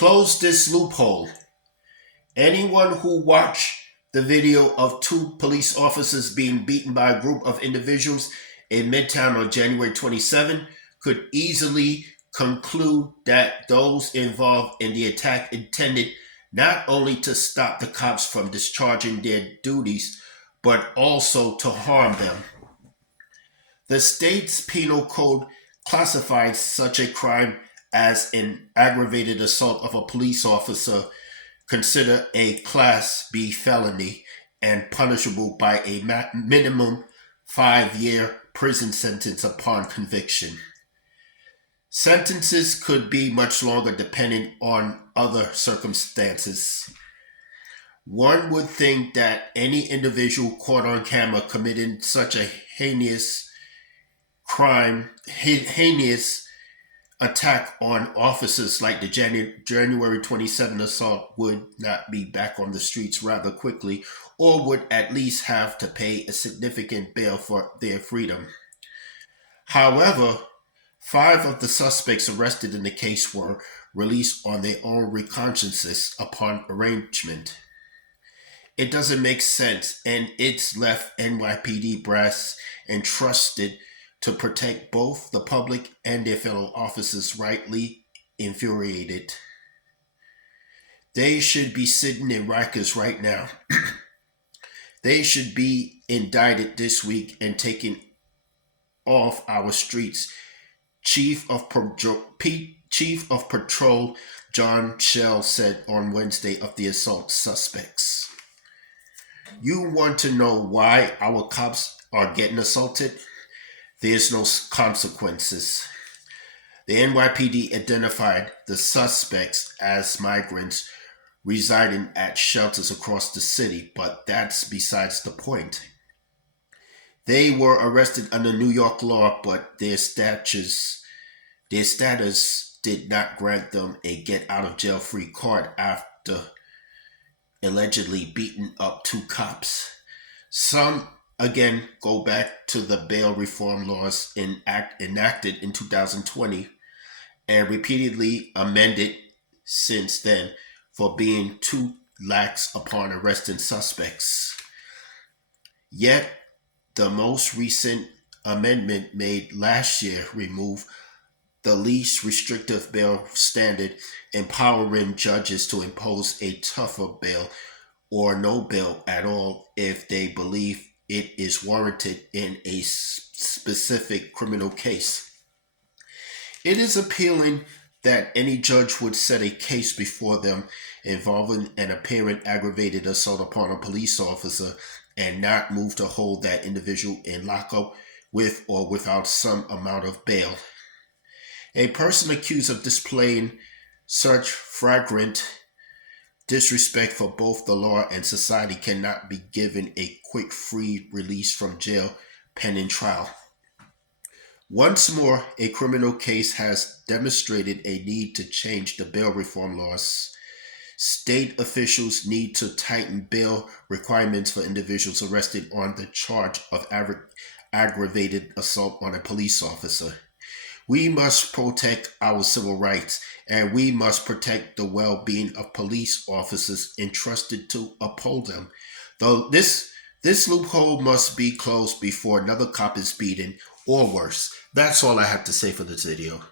Close this loophole. Anyone who watched the video of two police officers being beaten by a group of individuals in Midtown on January 27 could easily conclude that those involved in the attack intended not only to stop the cops from discharging their duties, but also to harm them. The state's penal code classifies such a crime as an aggravated assault of a police officer, considered a Class B felony and punishable by a minimum 5-year prison sentence upon conviction. Sentences could be much longer depending on other circumstances. One would think that any individual caught on camera committing such a heinous crime, heinous attack on officers like the January 27 assault would not be back on the streets rather quickly, or would at least have to pay a significant bail for their freedom. However, 5 of the suspects arrested in the case were released on their own recognizances upon arraignment. It doesn't make sense, and it's left NYPD brass entrusted to protect both the public and their fellow officers rightly infuriated. They should be sitting in Rikers right now. They should be indicted this week and taken off our streets. Chief of Patrol John Shell said on Wednesday of the assault suspects. You want to know why our cops are getting assaulted? There's no consequences. The NYPD identified the suspects as migrants residing at shelters across the city, but that's besides the point. They were arrested under New York law, but their status did not grant them a get-out-of-jail-free card after allegedly beating up 2 cops. Some again go back to the bail reform laws enacted in 2020 and repeatedly amended since then for being too lax upon arresting suspects. Yet, the most recent amendment made last year removed the least restrictive bail standard, empowering judges to impose a tougher bail or no bail at all if they believe it is warranted in a specific criminal case. It is appealing that any judge would set a case before them involving an apparent aggravated assault upon a police officer and not move to hold that individual in lockup with or without some amount of bail. A person accused of displaying such flagrant disrespect for both the law and society cannot be given a quick free release from jail pending trial. Once more, a criminal case has demonstrated a need to change the bail reform laws. State officials need to tighten bail requirements for individuals arrested on the charge of aggravated assault on a police officer. We must protect our civil rights, and we must protect the well-being of police officers entrusted to uphold them. Though this loophole must be closed before another cop is beaten or worse. That's all I have to say for this video.